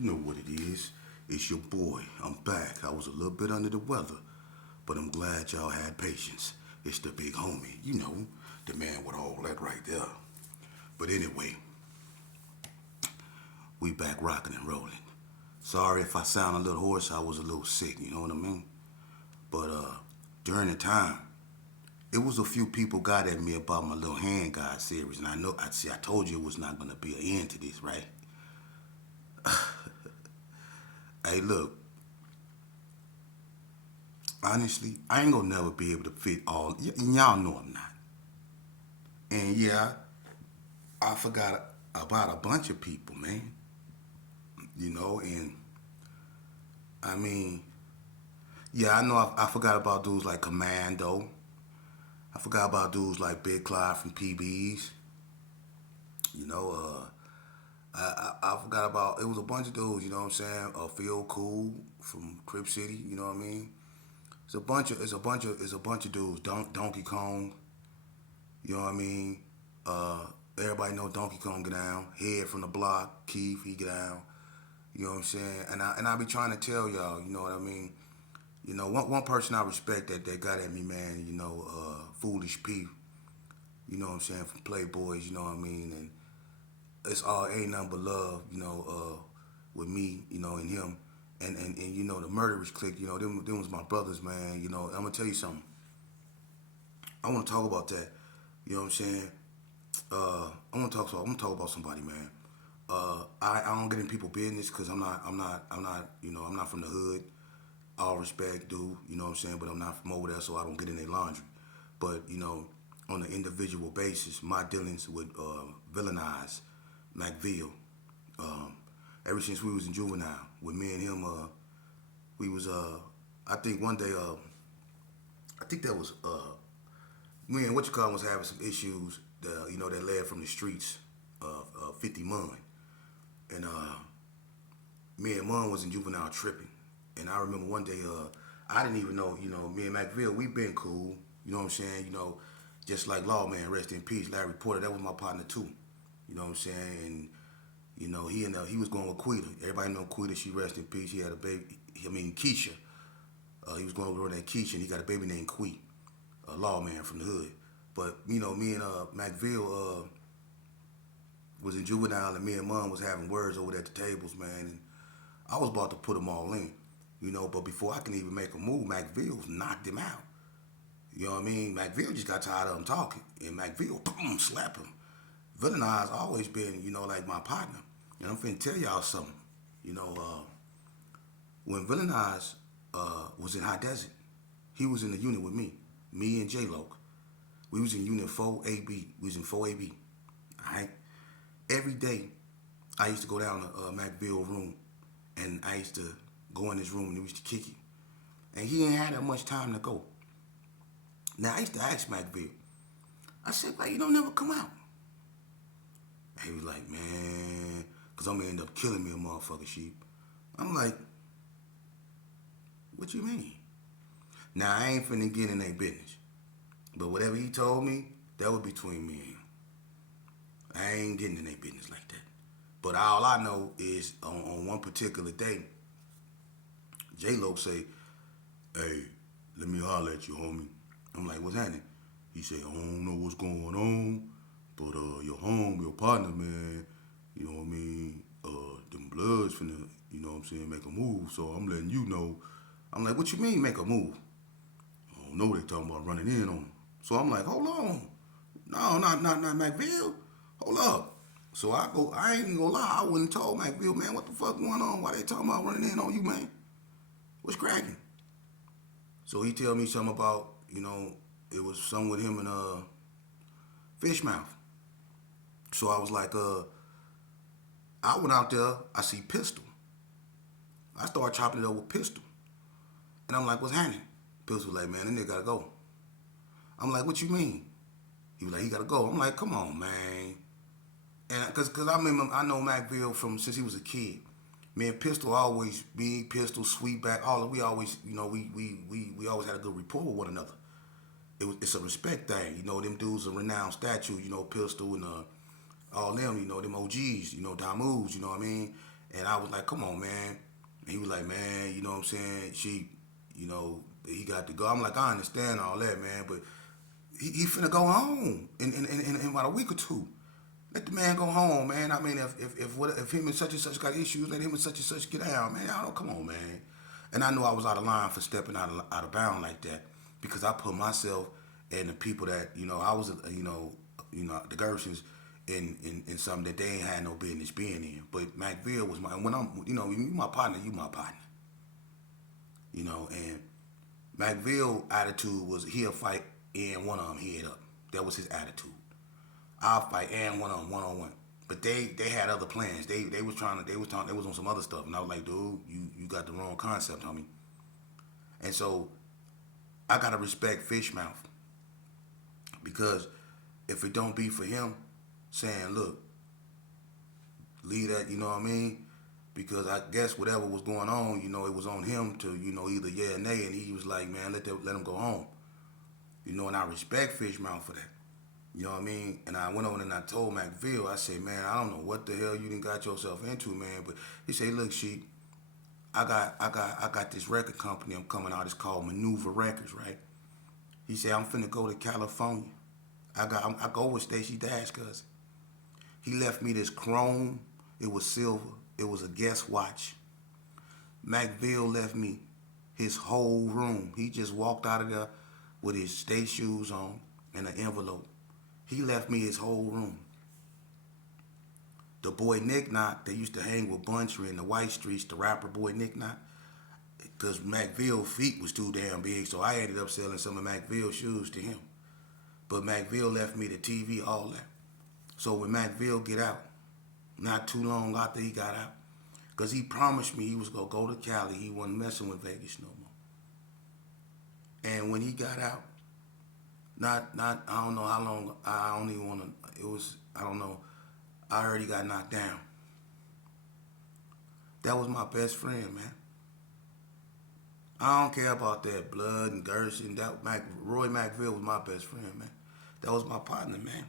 You know what it is. It's your boy. I'm back. I was a little bit under the weather, but I'm glad y'all had patience. It's the big homie, the man with all that right there. But anyway, we back rocking and rolling. Sorry if I sound a little hoarse. I was a little sick, you know what I mean? But during the time, it was a few people got at me about my little hand God series, and I told you it was not gonna be an end to this, right? Hey, look, honestly, I ain't gonna never be able to fit all. Y'all know I'm not. And yeah, I forgot about a bunch of people, man. And I mean, yeah, I know I forgot about dudes like Commando. I forgot about dudes like Big Clyde from PBs. You know, I forgot about it was a bunch of dudes. You know what I'm saying? Feel Cool from Crip City. You know what I mean? It's a bunch of dudes. Donkey Kong. You know what I mean? Uh, Everybody know Donkey Kong get down. Head from the block. Keith he get down. You know what I'm saying? And I be trying to tell y'all. You know what I mean? One person I respect that got at me, man. Foolish P. You know what I'm saying? From Playboys. You know what I mean? And it's all ain't nothing but love. With me. And him. And the murderers clique. Them was my brothers, man. I'm gonna tell you something. I want to talk about that. You know what I'm saying? I'm gonna talk about somebody, man. I don't get in people business because I'm not from the hood. All respect, dude. You know what I'm saying? But I'm not from over there, so I don't get in their laundry. But on an individual basis, my dealings with villainize McVille. Um, Ever since we was in juvenile, with me and him, we was I think one day, I think that was me and what you call was having some issues that led from the streets of 50 Mun. And me and Mun was in juvenile tripping. And I remember one day, I didn't even know, me and McVille, we been cool. You know what I'm saying? Just like Lawman, rest in peace, Larry Porter, that was my partner too. You know what I'm saying? And he was going with Quita. Everybody know Quita, she rest in peace. He had a baby, Keisha. He was going over that Keisha, and he got a baby named Quee, a lawman from the hood. But me and McVille was in juvenile, and me and Mom was having words over there at the tables, man. And I was about to put them all in, But before I can even make a move, McVille knocked him out. You know what I mean? McVille just got tired of him talking, and McVille, boom, slap him. Villainize always been, like my partner. And I'm finna tell y'all something. You know, when Villainize was in High Desert, he was in the unit with me and J-Loke. We was in unit 4AB. We was in 4AB. Alright? Every day, I used to go down to McVille room, and I used to go in his room, and we used to kick it. And he ain't had that much time to go. Now, I used to ask McVille, I said, why you don't never come out? And he was like, man, because I'm going to end up killing me a motherfucker sheep. I'm like, what you mean? Now, I ain't finna get in their business. But whatever he told me, that was between me and him. I ain't getting in their business like that. But all I know is on one particular day, J-Lo say, hey, let me holler at you, homie. I'm like, what's happening? He said, I don't know what's going on, but your partner, man, you know what I mean? Them bloods finna, make a move, so I'm letting you know. I'm like, what you mean make a move? I don't know, they talking about running in on him. So I'm like, hold on. No, not McVille. Hold up. So I ain't gonna lie, I wouldn't told McVille, man, what the fuck going on? Why they talking about running in on you, man? What's cracking? So he tell me something about, it was something with him and Fishmouth. So I was like, I went out there, I see Pistol. I started chopping it up with Pistol. And I'm like, what's happening? Pistol was like, man, that nigga gotta go. I'm like, what you mean? He was like, he gotta go. I'm like, come on, man. And cause I remember, I know McVille from since he was a kid. Me and Pistol always big Pistol, Sweetback, all of we always, we always had a good rapport with one another. It's a respect thing, them dudes are renowned statue, Pistol and all them, them OGs, Damoos, you know what I mean? And I was like, come on, man. And he was like, man, you know what I'm saying? He got to go. I'm like, I understand all that, man, but he finna go home in about a week or two. Let the man go home, man. I mean, if him and such got issues, let him and such get out, man. I don't come on, man. And I knew I was out of line for stepping out of bound like that because I put myself and the people that I was the Gersons in something that they ain't had no business being in. But McVille was when I'm you my partner, you my partner. And McVille attitude was he'll fight and one of them head up. That was his attitude. I'll fight and one on one. But they had other plans. They was on some other stuff, and I was like, dude, you got the wrong concept, homie. And so I gotta respect Fishmouth because if it don't be for him saying, look, leave that, you know what I mean? Because I guess whatever was going on, it was on him to, either yeah or nay, and he was like, man, let him go home. And I respect Fishmouth for that. You know what I mean? And I went on and I told McVille, I said, man, I don't know what the hell you done got yourself into, man. But he said, look, Sheik, I got this record company I'm coming out. It's called Maneuver Records, right? He said, I'm finna go to California. I go with Stacey Dash cousin. He left me this chrome. It was silver. It was a Guess watch. McVille left me his whole room. He just walked out of there with his stay shoes on and an envelope. He left me his whole room. The boy Nick Knock, they used to hang with Buntry in the White Streets, the rapper boy Nick Knock, because McVille's feet was too damn big, so I ended up selling some of McVille's shoes to him. But McVille left me the TV, all that. So when McVille get out, not too long after he got out, because he promised me he was going to go to Cali, he wasn't messing with Vegas no more. And when he got out, not I don't know how long, I don't even want to, it was, I don't know, I heard he got knocked down. That was my best friend, man. I don't care about that blood and Gerson. Roy McVille was my best friend, man. That was my partner, man.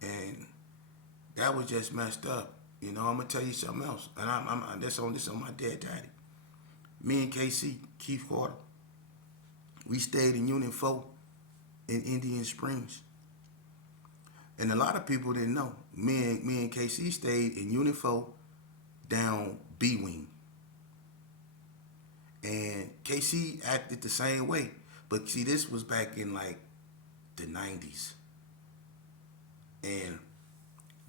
And that was just messed up. I'm gonna tell you something else, and I'm this on my dead daddy. Me and KC, Keith Carter, we stayed in Unit 4 in Indian Springs. And a lot of people didn't know. Me and KC stayed in Unit 4 down B Wing. And KC acted the same way. But see, this was back in like the 90s. And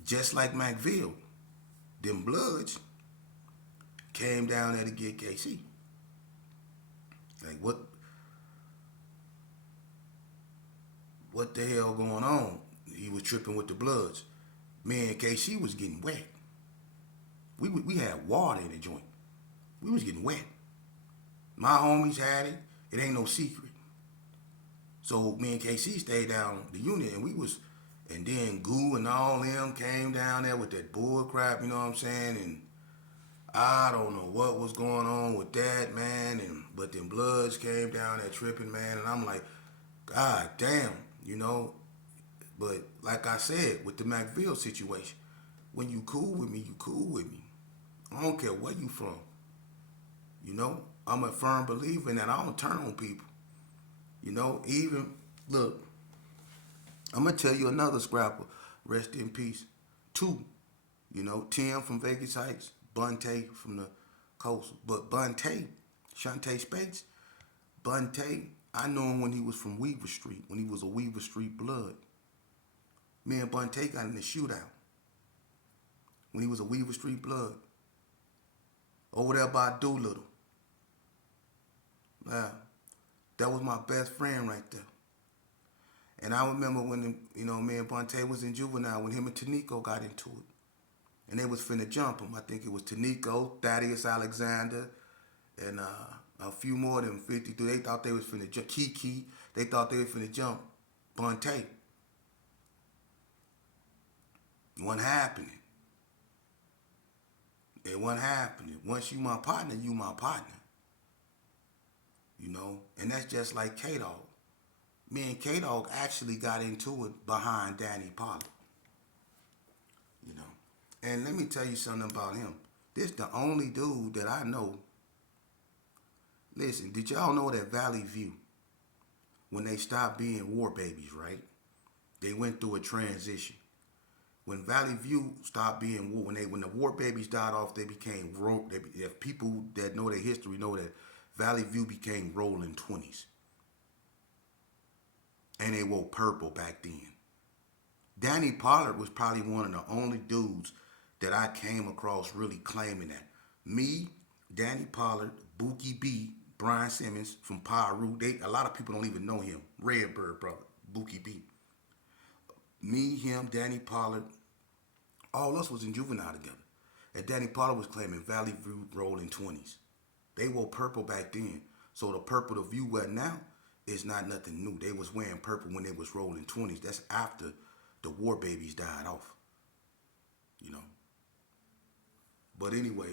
just like McVille, them Bloods came down there to get KC. Like, what the hell going on? He was tripping with the Bloods. Me and KC was getting wet. We had water in the joint. We was getting wet. My homies had it. It ain't no secret. So me and KC stayed down the unit, and then Goo and all them came down there with that bull crap, you know what I'm saying? And I don't know what was going on with that, man. But them Bloods came down there tripping, man. And I'm like, God damn, But like I said, with the McVille situation, when you cool with me, you cool with me. I don't care where you from. I'm a firm believer in that. I don't turn on people. Even, look, I'm going to tell you another scrapper. Rest in peace. Two. Tim from Vegas Heights. Bunte from the coast. But Bunte, Shantae Spates, Bunte, I knew him when he was from Weaver Street, when he was a Weaver Street Blood. Me and Bunte got in the shootout when he was a Weaver Street Blood. Over there by Doolittle. Yeah, that was my best friend right there. And I remember when, me and Bunte was in juvenile, when him and Tanico got into it. And they was finna jump him. I think it was Tanico, Thaddeus Alexander, and a few more than 52. They thought they was finna jump. Kiki, they thought they was finna jump Bunte. It wasn't happening. It wasn't happening. Once you my partner, you my partner. And that's just like K-Dog. Me and K-Dog actually got into it behind Danny Pollard. And let me tell you something about him. This the only dude that I know. Listen, did y'all know that Valley View, when they stopped being war babies, right? They went through a transition. When Valley View stopped being war, when the war babies died off, they became if people that know their history know that Valley View became Rolling 20s, and they wore purple back then. Danny Pollard was probably one of the only dudes that I came across really claiming that. Me, Danny Pollard, Bookie B, Brian Simmons from Pyru. A lot of people don't even know him. Redbird brother, Bookie B. Me, him, Danny Pollard, all us was in juvenile together. And Danny Pollard was claiming Valley View Rolling 20s. They wore purple back then. So the purple the View wear now is not nothing new. They was wearing purple when they was rolling 20s. That's after the war babies died off. You know. But anyway,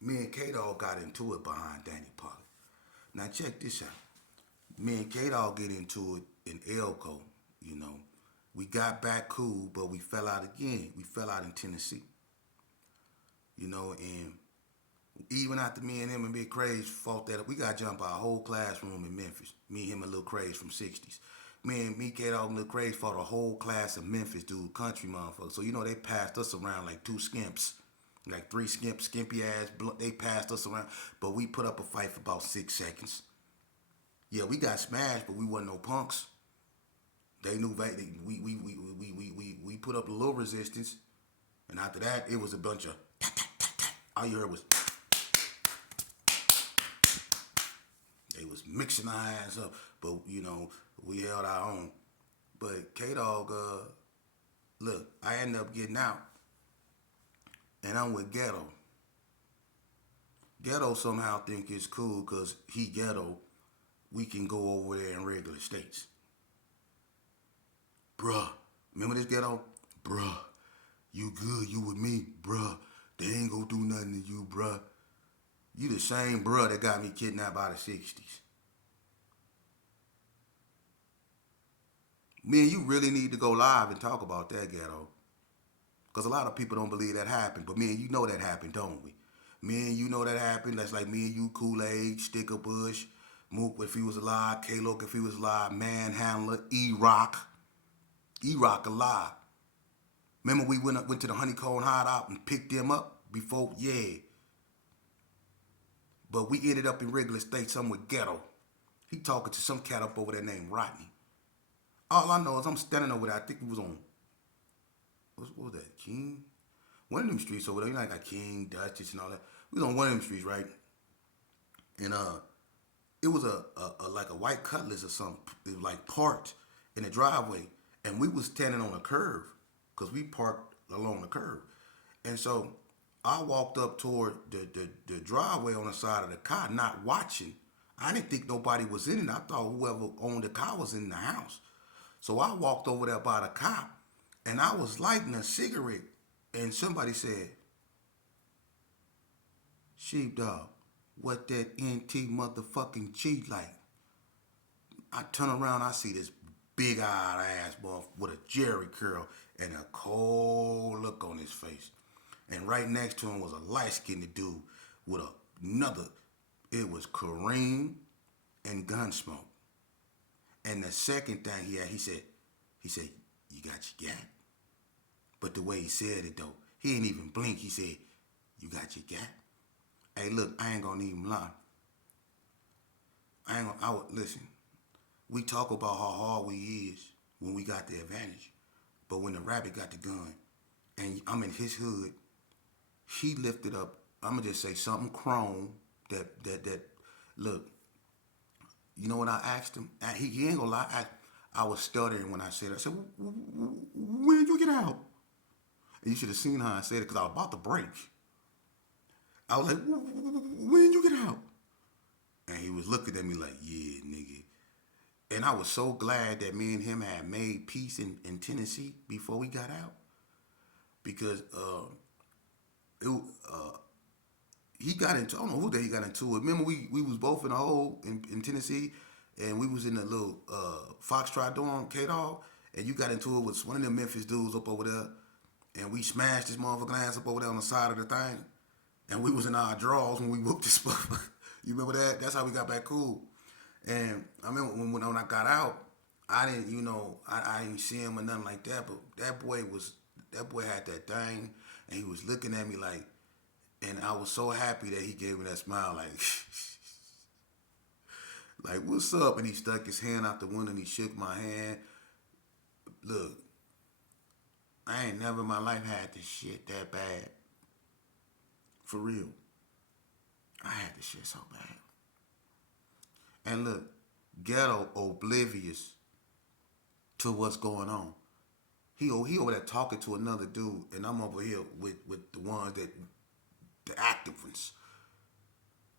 me and K-Dog got into it behind Danny Pollard. Now check this out. Me and K-Dog get into it in Elko, you know. We got back cool, but we fell out again. We fell out in Tennessee. You know, and even after me and him and Big Craze fought that, we got jumped by a whole classroom in Memphis. Me, him, and Lil Craze from 60s. Me, K-Dog, and Lil Craze fought a whole class of Memphis dude, country motherfuckers. So, you know, they passed us around like two skimps. Like three skimpy ass, they passed us around. But we put up a fight for about 6 seconds. Yeah, we got smashed, but we wasn't no punks. They knew we put up a little resistance. And after that, it was a bunch of all you heard was they was mixing our ass up, but you know we held our own. But K-Dog, look, I ended up getting out, and I'm with Ghetto. Ghetto somehow think it's cool because he Ghetto. We can go over there in regular states. Bruh, remember this Ghetto? Bruh, you good? You with me, bruh? They ain't gonna do nothing to you, bruh. You the same bruh that got me kidnapped by the 60s. Me and you really need to go live and talk about that, Ghetto. Because a lot of people don't believe that happened. But me and you know that happened, don't we? Me and you know that happened. That's like me and you, Kool-Aid, Sticker Bush, Mook if he was alive, K-Loke if he was alive, Manhandler, E-Rock. E-Rock alive. Remember we went to the Honeycomb Hideout and picked them up before? Yeah. But we ended up in regular state somewhere Ghetto. He talking to some cat up over there named Rodney. All I know is I'm standing over there. I think it was on, what was that, King? One of them streets over there. You know, like King, Dutchess, and all that. We was on one of them streets, right? And it was a like a white Cutlass or something. It was like parked in the driveway, and we was standing on a curve because we parked along the curve. And so I walked up toward the driveway on the side of the car, not watching. I didn't think nobody was in it. I thought whoever owned the car was in the house. So I walked over there by the car, and I was lighting a cigarette, and somebody said, "Sheepdog, what that NT motherfucking G like?" I turn around, I see this big-eyed ass boy with a jerry curl and a cold look on his face. And right next to him was a light-skinned dude with another. It was Kareem and Gunsmoke. And the second thing he said, "You got your gat?" But the way he said it though, he didn't even blink. He said, "You got your gat?" Hey, look, I ain't gonna even lie. Listen. We talk about how hard we is when we got the advantage, but when the rabbit got the gun, and I'm in his hood, he lifted up. I'm gonna just say something chrome that look. You know what I asked him? He ain't gonna lie. I was stuttering when I said it. I said, "When did you get out?" And you should have seen how I said it because I was about to break. I was like, "When did you get out?" And he was looking at me like, "Yeah, nigga." And I was so glad that me and him had made peace in Tennessee before we got out. Because he got into, I don't know who that he got into it. Remember we was both in a hole in Tennessee, and we was in a little Foxtrot dorm, K-Dog, and you got into it with one of them Memphis dudes up over there. and we smashed this motherfucking ass up over there on the side of the thing, and we was in our drawers when we whooped this motherfucker. You remember that? That's how we got back cool. And I remember when I got out, I didn't, I didn't see him or nothing like that. But that boy had that thing, and he was looking at me like, and I was so happy that he gave me that smile, like, like what's up? And he stuck his hand out the window and he shook my hand. Look, I ain't never in my life had this shit that bad. For real. I had this shit so bad. And look, ghetto oblivious to what's going on. He over there talking to another dude, and I'm over here with the ones that, the active ones,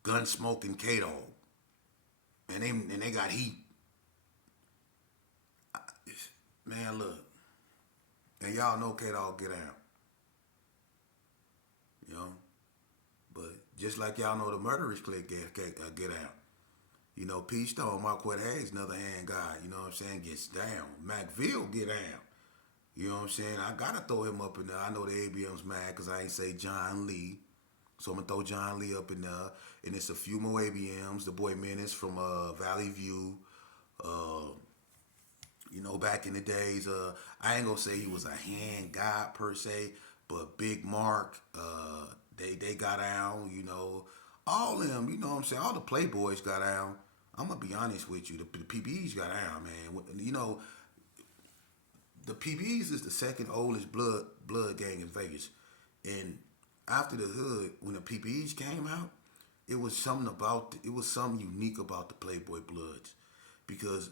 gun smoking K-Dog, and they got heat. Man, look, and y'all know K-Dog get out, you know, but just like y'all know the murderers click get out. You know, P Stone, Marquette Hayes, another hand guy, you know what I'm saying, gets down. McVille get down. You know what I'm saying? I gotta throw him up in there. I know the ABM's mad because I ain't say John Lee. So I'm gonna throw John Lee up in there. And it's a few more ABMs. The boy Menace from Valley View. Back in the days, I ain't gonna say he was a hand guy per se, but Big Mark, they got out, all of them, you know what I'm saying? All the Playboys got out. I'm gonna be honest with you, the PBs got out, man. The PBs is the second oldest blood gang in Vegas, and after the Hood, when the PBs came out, it was something unique about the Playboy Bloods, because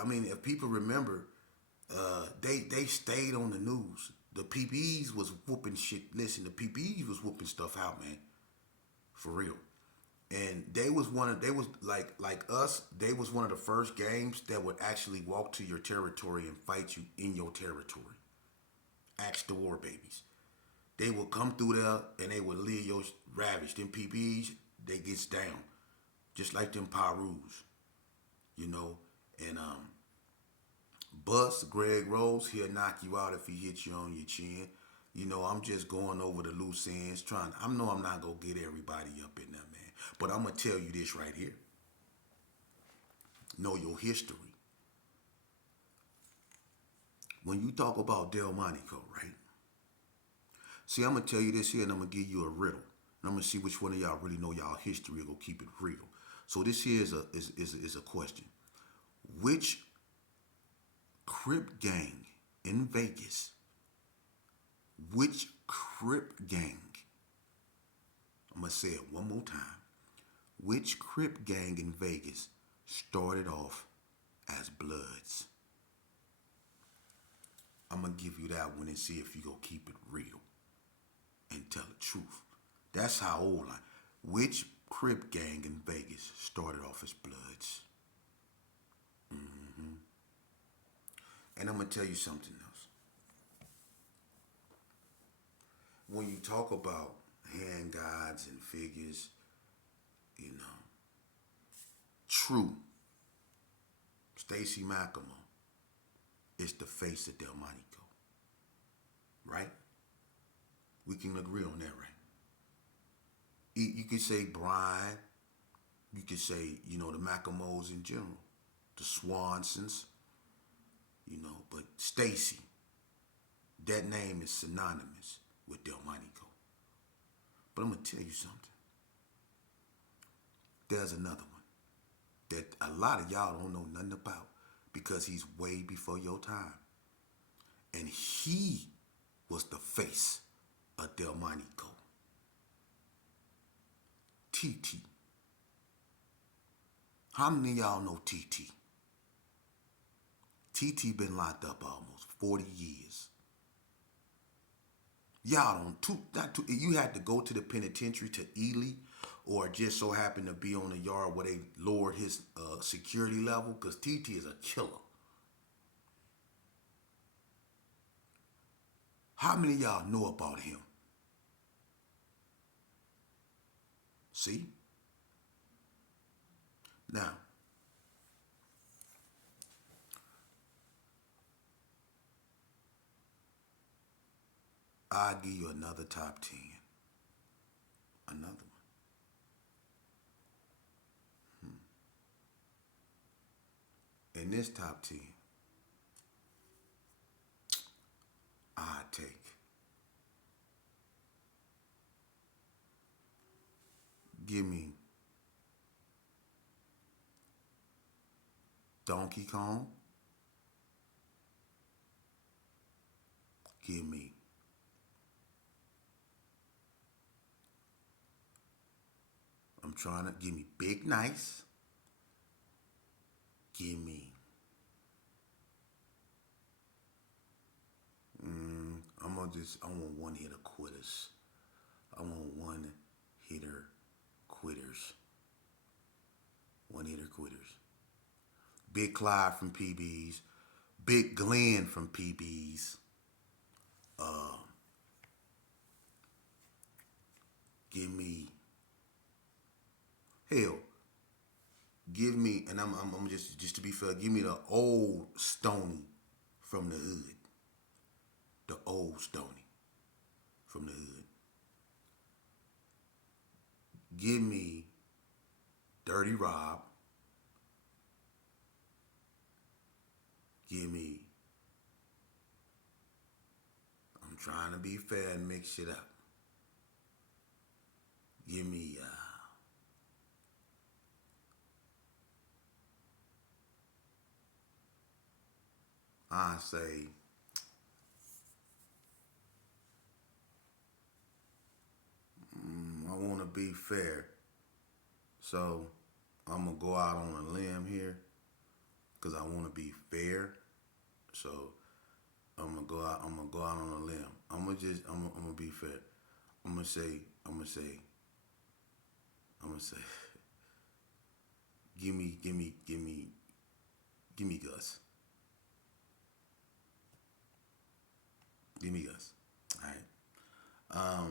I mean, if people remember, they stayed on the news. The PBs was whooping shit. Listen, the PBs was whooping stuff out, man, for real. And they was like us. They was one of the first gangs that would actually walk to your territory and fight you in your territory. Ask the War Babies. They would come through there and they would leave your ravaged. Them PBs, they gets down, just like them Pyrus, you know. And Bus, Greg Rose, he'll knock you out if he hits you on your chin. I'm just going over the loose ends, I know I'm not gonna get everybody up in there, man. But I'm gonna tell you this right here. Know your history. When you talk about Delmonico, right? See, I'm gonna tell you this here, and I'm gonna give you a riddle, and I'm gonna see which one of y'all really know y'all history and go keep it real. So this here is a question. Which Crip gang in Vegas? Which Crip gang? I'm gonna say it one more time. Which Crip gang in Vegas started off as Bloods? I'm gonna give you that one and see if you go keep it real and tell the truth. That's how old I am. Which Crip gang in Vegas started off as Bloods? And I'm gonna tell you something else. When you talk about hand gods and figures, true, Stacy Macklemore is the face of Delmonico, right? We can agree on that, right? You could say Brian, you could say, the Macklemores in general, the Swansons, but Stacy, that name is synonymous with Delmonico. But I'm gonna tell you something. There's another one that a lot of y'all don't know nothing about because he's way before your time. And he was the face of Delmonico. TT. How many of y'all know TT? TT been locked up almost 40 years. Y'all don't, you had to go to the penitentiary to Ely or just so happened to be on the yard where they lowered his security level, because TT is a killer. How many of y'all know about him? See? Now, I'll give you another top 10. Another one. In this top 10, I take. Give me Donkey Kong. Give me I'm trying to give me Big Nice. Give me I want one hitter quitters. I want one hitter quitters. One hitter quitters. Big Clyde from PBs. Big Glenn from PBs. Give me hell. Give me and I'm just to be fair. Give me the old Stony from the hood. The old Stony from the hood. Give me Dirty Rob. Give me. I'm trying to be fair and mix it up. Give me. I say. I want to be fair, so I'm gonna go out on a limb here, cause I want to be fair. So I'm gonna go out. I'm gonna go out on a limb. I'm gonna be fair. I'm gonna say. I'm gonna say. I'm gonna say. Give me. Give me. Give me. Give me Gus. Give me Gus. All right.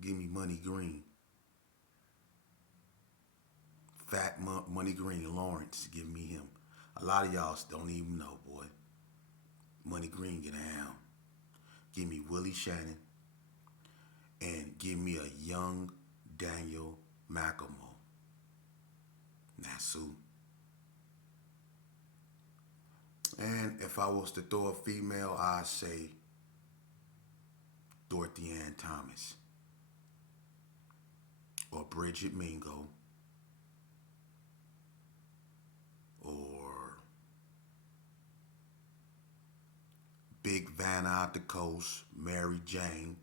Give me Money Green. Money Green Lawrence. Give me him. A lot of y'all don't even know, boy. Money Green get down. Give me Willie Shannon. And give me a young Daniel Macklemore. Nassau. And if I was to throw a female, I'd say Dorothy Ann Thomas. Or Bridget Mingo. Or Big Vanna out the coast, Mary Jane.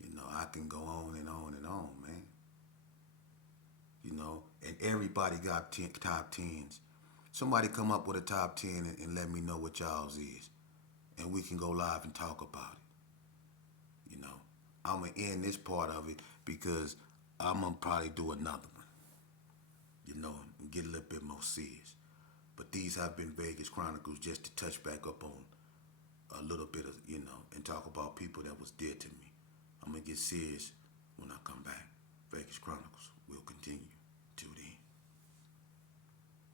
You know, I can go on and on and on, man. You know, and everybody got top tens. Somebody come up with a top 10 and let me know what y'all's is. And we can go live and talk about it. You know, I'm going to end this part of it because I'm going to probably do another one. You know, and get a little bit more serious. But these have been Vegas Chronicles just to touch back up on a little bit of, you know, and talk about people that was dear to me. I'm going to get serious when I come back. Vegas Chronicles will continue.